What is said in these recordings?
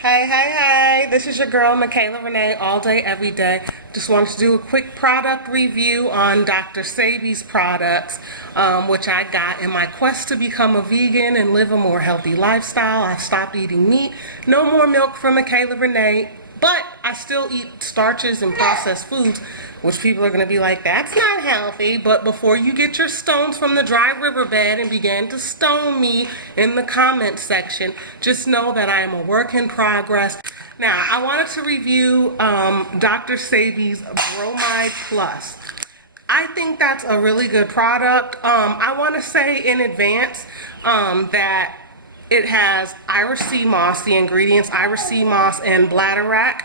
Hey, this is your girl, Michaela Renee, all day, every day. Just wanted to do a quick product review on Dr. Sebi's products, which I got in my quest to become a vegan and live a more healthy lifestyle. I stopped eating meat, no more milk from Michaela Renee, but I still eat starches and processed foods, which people are going to be like, that's not healthy. But before you get your stones from the dry riverbed and begin to stone me in the comment section, just know that I am a work in progress. Now, I wanted to review Dr. Sebi's Bromide Plus. I think that's a really good product. I want to say in advance that it has Irish sea moss, the ingredients Irish sea moss and bladderwrack.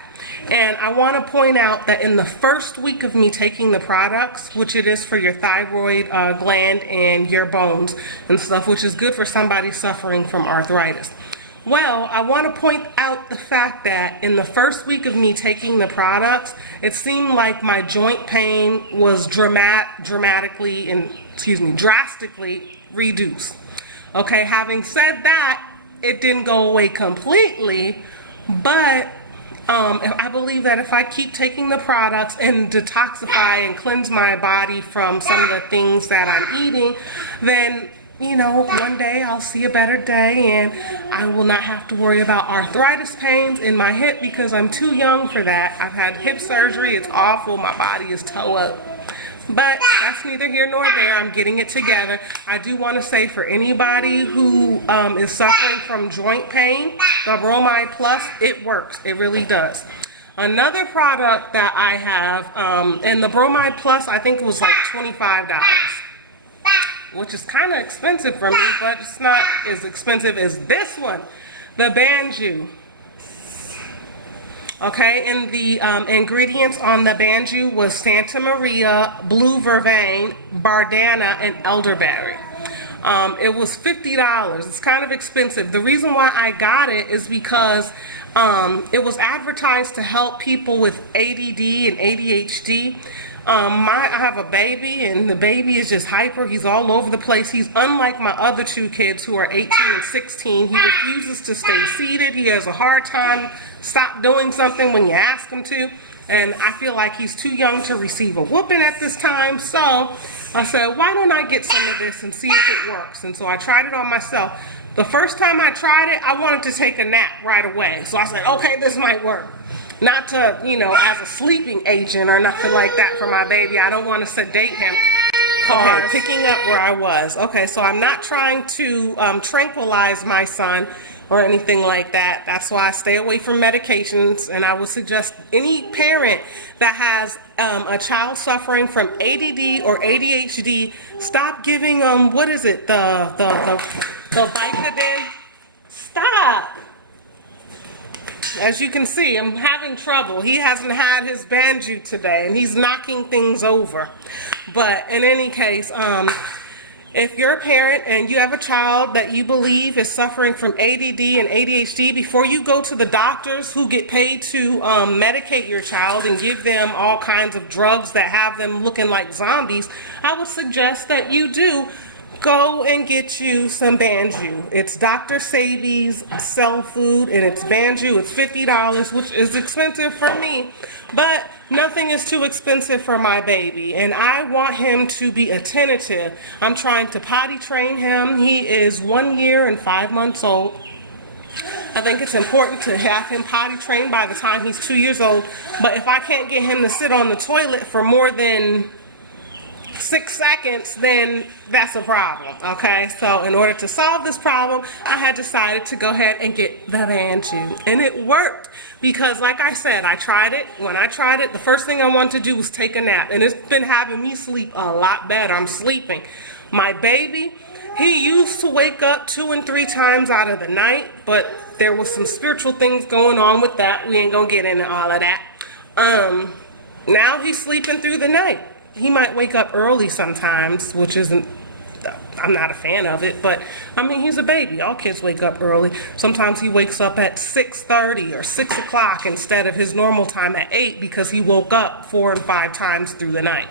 And I want to point out that in the first week of me taking the products, which it is for your thyroid gland and your bones and stuff, which is good for somebody suffering from arthritis. Well, I want to point out the fact that in the first week of me taking the products, it seemed like my joint pain was drastically reduced. Okay, having said that, it didn't go away completely, but I believe that if I keep taking the products and detoxify and cleanse my body from some of the things that I'm eating, then, you know, one day I'll see a better day and I will not have to worry about arthritis pains in my hip because I'm too young for that. I've had hip surgery. It's awful. My body is toe up. But that's neither here nor there. I'm getting it together. I do want to say for anybody who is suffering from joint pain, the Bromide Plus, it works. It really does. Another product that I have, and the Bromide Plus, I think it was like $25, which is kind of expensive for me, but it's not as expensive as this one, the Banju. Okay, and the ingredients on the Banju was Santa Maria, blue vervain, bardana, and elderberry. It was $50. It's kind of expensive. The reason why I got it is because it was advertised to help people with ADD and ADHD. I have a baby, and the baby is just hyper. He's all over the place. He's unlike my other two kids who are 18 and 16. He refuses to stay seated. He has a hard time stop doing something when you ask him to. And I feel like he's too young to receive a whooping at this time. So I said, why don't I get some of this and see if it works? And so I tried it on myself. The first time I tried it, I wanted to take a nap right away. So I said, okay, this might work. Not to, you know, as a sleeping agent or nothing like that for my baby. I don't want to sedate him. Okay, picking up where I was. Okay, so I'm not trying to tranquilize my son or anything like that. That's why I stay away from medications, and I would suggest any parent that has a child suffering from ADD or ADHD, stop giving them, what is it, the Vicodin? Stop! As you can see, I'm having trouble. He hasn't had his Banju today, and he's knocking things over. But in any case, if you're a parent and you have a child that you believe is suffering from ADD and ADHD, before you go to the doctors who get paid to medicate your child and give them all kinds of drugs that have them looking like zombies, I would suggest that you do go and get you some Banju. It's Dr. Sebi's Cell Food, and it's Banju. It's $50, which is expensive for me, but nothing is too expensive for my baby, and I want him to be attentive. I'm trying to potty train him. He is 1 year and 5 months old. I think it's important to have him potty trained by the time he's 2 years old, but if I can't get him to sit on the toilet for more than 6 seconds, then that's a problem. Okay, so in order to solve this problem, I had decided to go ahead and get the Banju, and it worked because, like I said, I tried it. When I tried it, the first thing I wanted to do was take a nap, and it's been having me sleep a lot better. I'm sleeping. My baby, he used to wake up 2 and 3 times out of the night, but there was some spiritual things going on with that. We ain't gonna get into all of that. Now he's sleeping through the night. He might wake up early sometimes, which isn't, I'm not a fan of it, but I mean, he's a baby. All kids wake up early. Sometimes he wakes up at 6:30 or 6 o'clock instead of his normal time at 8 because he woke up 4 and 5 times through the night.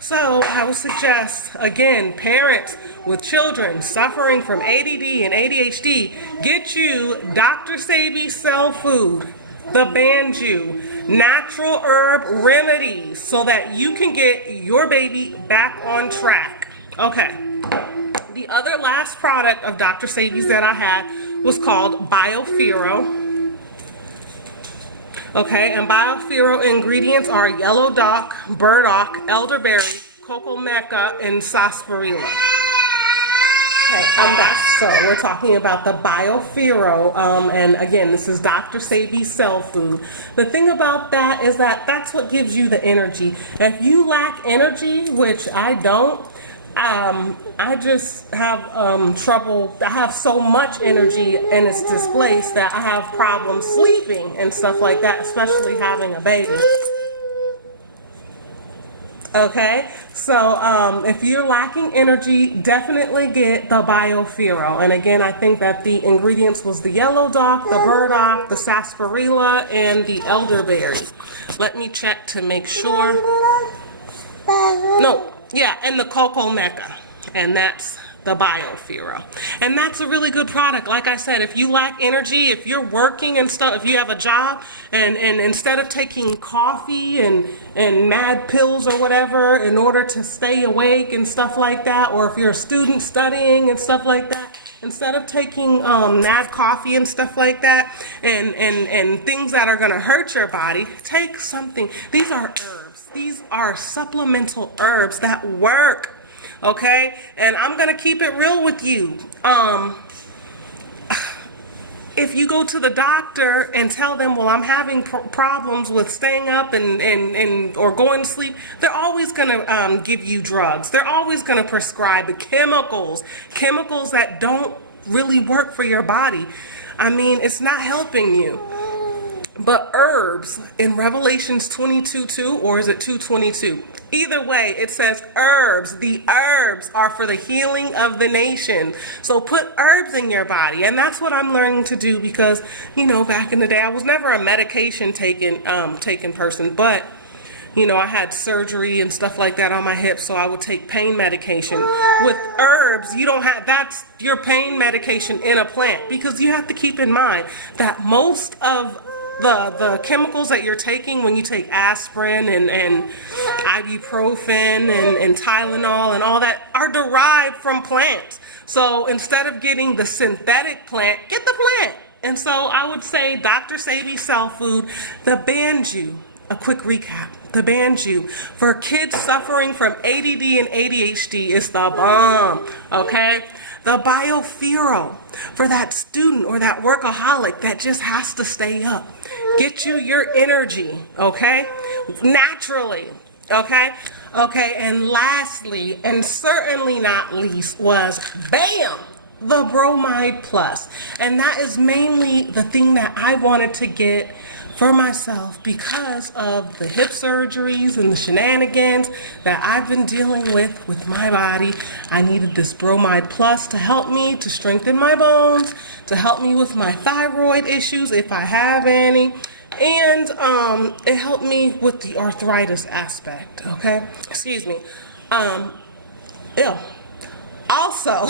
So I would suggest, again, parents with children suffering from ADD and ADHD, get you Dr. Sebi Cell Food, the Banju, natural herb remedies, so that you can get your baby back on track. Okay. The other last product of Dr. Sebi's that I had was called BioFero. Okay, and BioFero ingredients are yellow dock, burdock, elderberry, cocoa maca, and sarsaparilla. Okay, I'm back. So we're talking about the BioFero, and again, this is Dr. Sebi's Cell Food. The thing about that is that that's what gives you the energy. If you lack energy, which I don't, I just have trouble. I have so much energy and it's displaced that I have problems sleeping and stuff like that, especially having a baby. Okay, so if you're lacking energy, definitely get the BioFero. And again, I think that the ingredients was the yellow dock, the burdock, the sarsaparilla, and the elderberry. Let me check to make sure. No. Yeah, and the cocoa maca, and that's the BioFero. And that's a really good product. Like I said, if you lack energy, if you're working and stuff, if you have a job, and instead of taking coffee and mad pills or whatever in order to stay awake and stuff like that, or if you're a student studying and stuff like that, instead of taking mad coffee and stuff like that, and things that are going to hurt your body, take something. These are herbs. These are supplemental herbs that work, okay? And I'm going to keep it real with you. If you go to the doctor and tell them, well, I'm having problems with staying up and or going to sleep, they're always going to give you drugs. They're always going to prescribe chemicals that don't really work for your body. I mean, it's not helping you. But herbs in Revelations 22:2, or is it 2:22? Either way, it says herbs. The herbs are for the healing of the nation. So put herbs in your body. And that's what I'm learning to do because, you know, back in the day, I was never a medication taking person, but you know, I had surgery and stuff like that on my hips, so I would take pain medication. With herbs, you don't have, that's your pain medication in a plant, because you have to keep in mind that most of the chemicals that you're taking when you take aspirin and ibuprofen and Tylenol and all that are derived from plants. So instead of getting the synthetic plant, get the plant. And so I would say Dr. Sebi Cell Food, the Banju, a quick recap. The Banju for kids suffering from ADD and ADHD is the bomb, okay? The BioFero for that student or that workaholic that just has to stay up. Get you your energy, okay? Naturally, okay? Okay, and lastly, and certainly not least, was BAM! The Bromide Plus. And that is mainly the thing that I wanted to get for myself because of the hip surgeries and the shenanigans that I've been dealing with my body. I needed this Bromide Plus to help me to strengthen my bones, to help me with my thyroid issues if I have any, and it helped me with the arthritis aspect, okay? Excuse me. Also,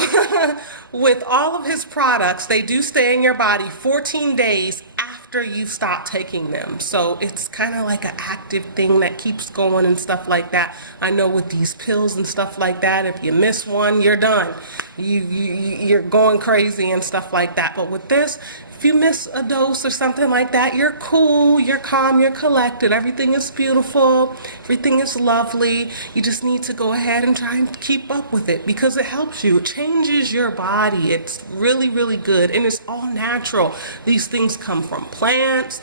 with all of his products, they do stay in your body 14 days after you stop taking them. So it's kind of like an active thing that keeps going and stuff like that. I know with these pills and stuff like that, if you miss one, you're done. You're going crazy and stuff like that. But with this, if you miss a dose or something like that, you're cool, you're calm, you're collected. Everything is beautiful. Everything is lovely. You just need to go ahead and try and keep up with it because it helps you. It changes your body. It's really, really good. And it's all natural. These things come from plants,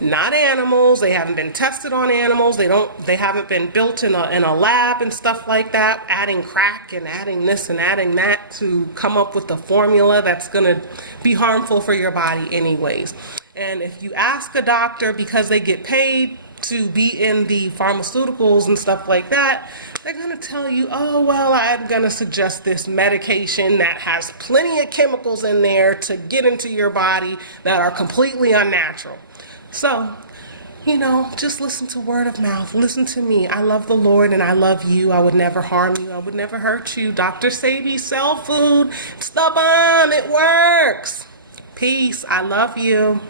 not animals. They haven't been tested on animals. They haven't been built in a lab and stuff like that, adding crack and adding this and adding that to come up with a formula that's going to be harmful for your body anyways. And if you ask a doctor, because they get paid to be in the pharmaceuticals and stuff like that, they're going to tell you, oh, well, I'm going to suggest this medication that has plenty of chemicals in there to get into your body that are completely unnatural. So you know, just listen to word of mouth. Listen to me. I love the Lord and I love you. I would never harm you. I would never hurt you. Dr. Sebi, sell food. Stubborn. It works. Peace. I love you.